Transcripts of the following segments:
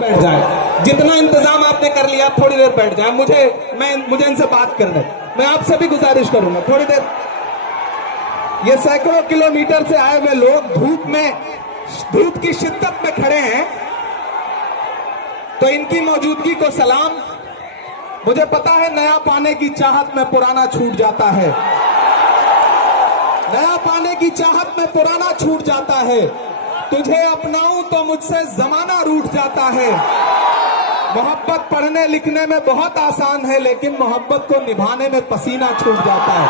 बैठ जाए। जितना इंतजाम आपने कर लिया थोड़ी देर बैठ जाए। मुझे इनसे बात करने, मैं आपसे भी गुजारिश करूंगा थोड़ी देर। ये सैकड़ों किलोमीटर से आए हुए लोग धूप की शिद्दत में खड़े हैं, तो इनकी मौजूदगी को सलाम। मुझे पता है नया पाने की चाहत में पुराना छूट जाता है, नया पाने की चाहत में पुराना छूट जाता है। तुझे अपनाऊं तो मुझसे जमाना रूठ जाता है। मोहब्बत पढ़ने लिखने में बहुत आसान है, लेकिन मोहब्बत को निभाने में पसीना छूट जाता है।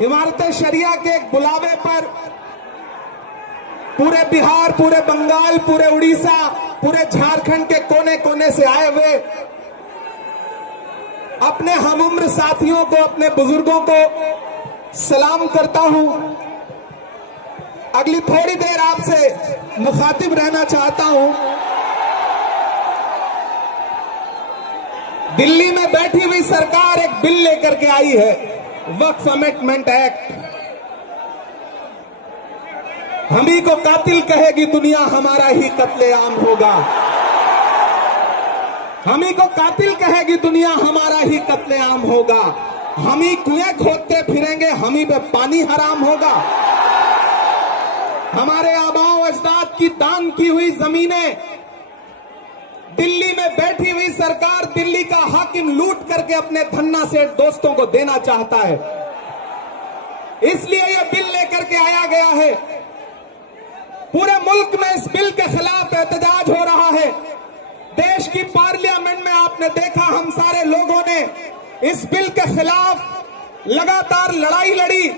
इमारत शरिया के एक बुलावे पर पूरे बिहार, पूरे बंगाल, पूरे उड़ीसा, पूरे झारखंड के कोने कोने से आए हुए अपने हमउम्र साथियों को, अपने बुजुर्गों को सलाम करता हूं। अगली थोड़ी देर आपसे मुखातिब रहना चाहता हूं। दिल्ली में बैठी हुई सरकार एक बिल लेकर के आई है, वक्फ अमेंडमेंट एक्ट। हम ही को कातिल कहेगी दुनिया, हमारा ही कत्लेआम होगा। हम ही को कातिल कहेगी दुनिया, हमारा ही कत्लेआम होगा। हम ही कुएं खोदते फिरेंगे, हम ही पे पानी हराम होगा। हमारे आबाओ अजदाद की दान की हुई जमीनें दिल्ली में बैठी हुई सरकार, दिल्ली का हाकिम लूट करके अपने धन्ना सेठ दोस्तों को देना चाहता है। इसलिए यह बिल लेकर के आया गया है। पूरे मुल्क में इस बिल के खिलाफ एहतजाज हो रहा है। देश की पार्लियामेंट में आपने देखा, हम सारे लोगों ने इस बिल के खिलाफ लगातार लड़ाई लड़ी,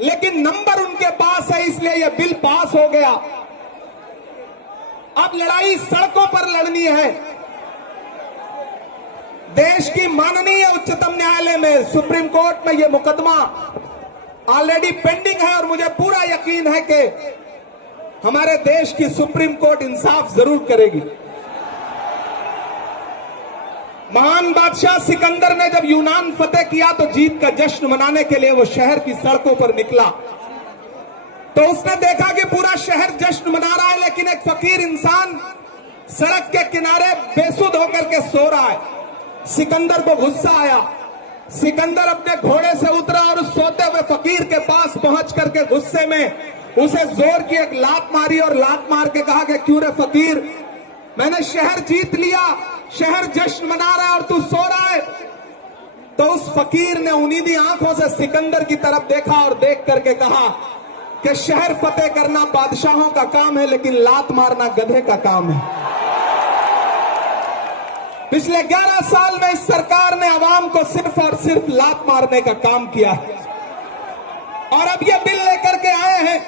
लेकिन नंबर उनके पास है, इसलिए यह बिल पास हो गया। अब लड़ाई सड़कों पर लड़नी है। देश की माननीय उच्चतम न्यायालय में, सुप्रीम कोर्ट में यह मुकदमा ऑलरेडी पेंडिंग है, और मुझे पूरा यकीन है कि हमारे देश की सुप्रीम कोर्ट इंसाफ जरूर करेगी। महान बादशाह सिकंदर ने जब यूनान फतेह किया तो जीत का जश्न मनाने के लिए वो शहर की सड़कों पर निकला, तो उसने देखा कि पूरा शहर जश्न मना रहा है, लेकिन एक फकीर इंसान सड़क के किनारे बेसुध होकर के सो रहा है। सिकंदर को गुस्सा आया। सिकंदर अपने घोड़े से उतरा और उस सोते हुए फकीर के पास पहुंच करके गुस्से में उसे जोर की एक लात मारी, और लात मार के कहा कि क्यों रे फकीर, मैंने शहर जीत लिया, शहर जश्न मना रहा है और तू सो रहा है। तो उस फकीर ने उन्नीदी आंखों से सिकंदर की तरफ देखा और देख करके कहा कि शहर फतेह करना बादशाहों का काम है, लेकिन लात मारना गधे का काम है। पिछले 11 साल में इस सरकार ने आवाम को सिर्फ और सिर्फ लात मारने का काम किया है, और अब ये बिल लेकर के आए हैं,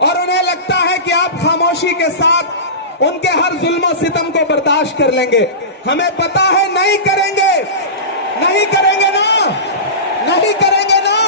और उन्हें लगता है कि आप खामोशी के साथ उनके हर जुल्म सितम को बर्दाश्त कर लेंगे। हमें पता है नहीं करेंगे, नहीं करेंगे ना, नहीं करेंगे ना।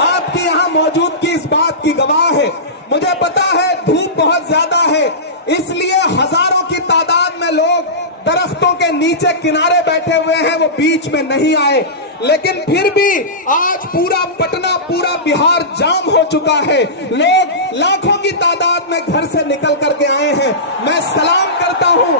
आपकी यहां मौजूदगी इस बात की गवाह है। मुझे पता है धूप बहुत ज्यादा है, इसलिए हजारों की तादाद में लोग दरख्तों के नीचे किनारे बैठे हुए हैं, वो बीच में नहीं आए। लेकिन फिर भी आज पूरा पटना, पूरा बिहार जाम हो चुका है। लोग लाखों की तादाद में घर से निकल करके आए हैं। मैं सलाम करता हूं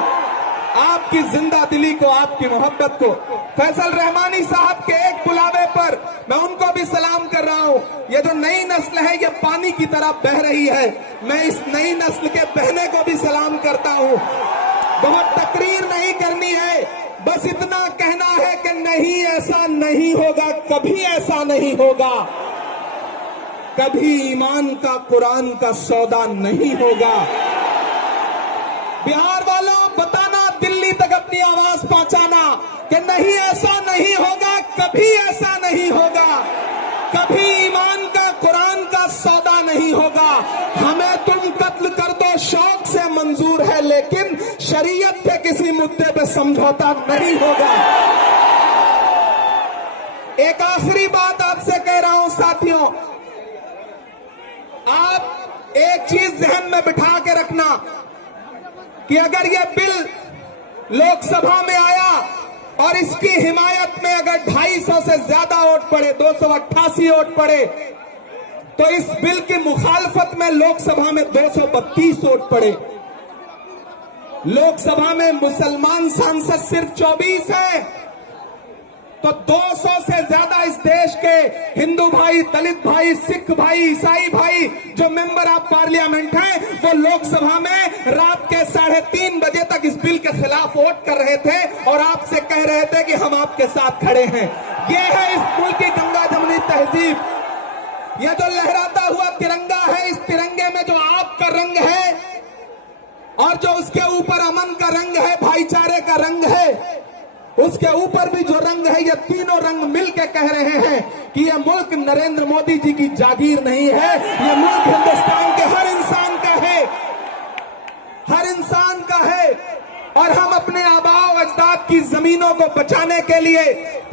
आपकी जिंदा दिली को, आपकी मोहब्बत को। फैसल रहमानी साहब के एक बुलावे पर मैं उनको भी सलाम कर रहा हूं। ये जो नई नस्ल है, ये पानी की तरह बह रही है। मैं इस नई नस्ल के बहने को भी सलाम करता हूं। बहुत तकरीर नहीं करनी है, बस इतना कहना है कि नहीं, ऐसा नहीं होगा, कभी ऐसा नहीं होगा, कभी ईमान का कुरान का सौदा नहीं होगा। बिहार वालों, बताना, दिल्ली तक अपनी आवाज पहुंचाना कि नहीं, ऐसा नहीं होगा, कभी ऐसा नहीं होगा, कभी ईमान का कुरान का सौदा नहीं होगा। हमें तुम कत्ल कर दो, शौक से मंजूर है, लेकिन शरीयत पे किसी मुद्दे पे समझौता नहीं होगा। एक आखिरी बात आपसे कह रहा हूं साथियों, आप एक चीज जहन में बिठा के रखना कि अगर यह बिल लोकसभा में आया और इसकी हिमायत में अगर 250 से ज्यादा वोट पड़े, 288 वोट पड़े, तो इस बिल की मुखालफत में लोकसभा में 232 वोट पड़े। लोकसभा में मुसलमान सांसद सिर्फ 24 है, तो 200 से ज्यादा इस देश के हिंदू भाई, दलित भाई, सिख भाई, ईसाई भाई जो मेंबर ऑफ पार्लियामेंट हैं, वो लोकसभा में रात के 3:30 बजे तक इस बिल के खिलाफ वोट कर रहे थे और आपसे कह रहे थे कि हम आपके साथ खड़े हैं। ये है इस मुल्क की गंगा जमुनी तहजीब। ये जो लहराता हुआ तिरंगा है, इस तिरंगे में जो आपका रंग है और जो उसके ऊपर अमन का रंग है, भाईचारे का रंग है, उसके ऊपर भी जो रंग है, ये तीनों रंग मिलकर कह रहे हैं कि ये मुल्क नरेंद्र मोदी जी की जागीर नहीं है, ये मुल्क हिंदुस्तान के हर इंसान का है, हर इंसान का है। और हम अपने आबाओ अजदाद की जमीनों को बचाने के लिए,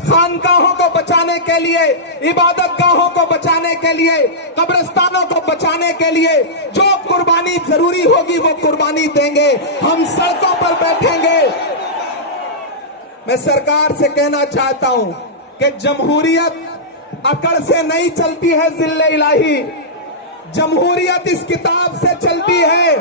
खानकाहों को बचाने के लिए, इबादत गाहों को बचाने के लिए, कब्रिस्तानों को बचाने के लिए जो कुर्बानी जरूरी होगी वो कुर्बानी देंगे। हम सड़कों पर बैठेंगे। मैं सरकार से कहना चाहता हूं कि जमहूरियत अकड़ से नहीं चलती है जिल्ले इलाही, जमहूरियत इस किताब से चलती है।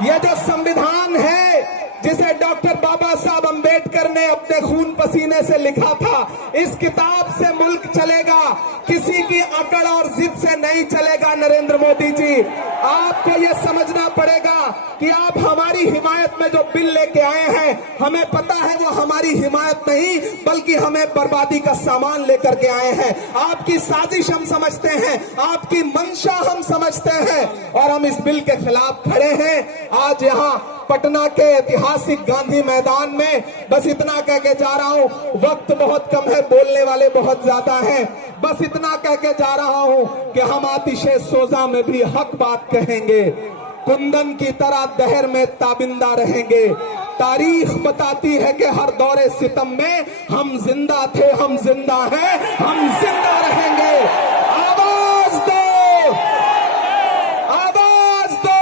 यह जो संविधान है जिसे डॉक्टर बाबा साहब अंबेडकर ने अपने खून पसीने से लिखा था, इस किताब से मुल्क चलेगा, किसी की अकड़ और जिद से नहीं चलेगा। नरेंद्र मोदी जी, आपको यह समझना पड़ेगा कि आप हमारी हिमायत में जो बिल लेके आए हैं, हमें पता है वो हमारी हिमायत नहीं बल्कि हमें बर्बादी का सामान लेकर के आए हैं। आपकी साजिश हम समझते हैं, आपकी मंशा हम समझते हैं और हम इस बिल के खिलाफ खड़े हैं। आज यहाँ पटना के ऐतिहासिक गांधी मैदान में बस इतना कह के जा रहा हूं, वक्त बहुत कम है, बोलने वाले बहुत ज्यादा हैं। बस इतना कह के जा रहा हूं कि हम आतिशे सोजा में भी हक बात कहेंगे, कुंदन की तरह दहर में ताबिंदा रहेंगे। तारीख बताती है कि हर दौरे सितम में हम जिंदा थे, हम जिंदा हैं, हम जिंदा रहेंगे। आवाज दो, आवाज दो,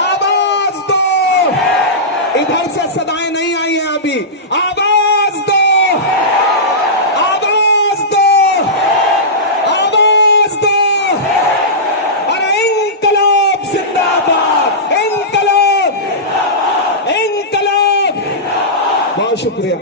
आवाज दो। इधर से सदाएं नहीं आई हैं अभी। आवाज दो, आवाज दो, आवाज दो। और इंकलाब जिंदाबाद, इंकलाब, इंकलाब। बहुत शुक्रिया।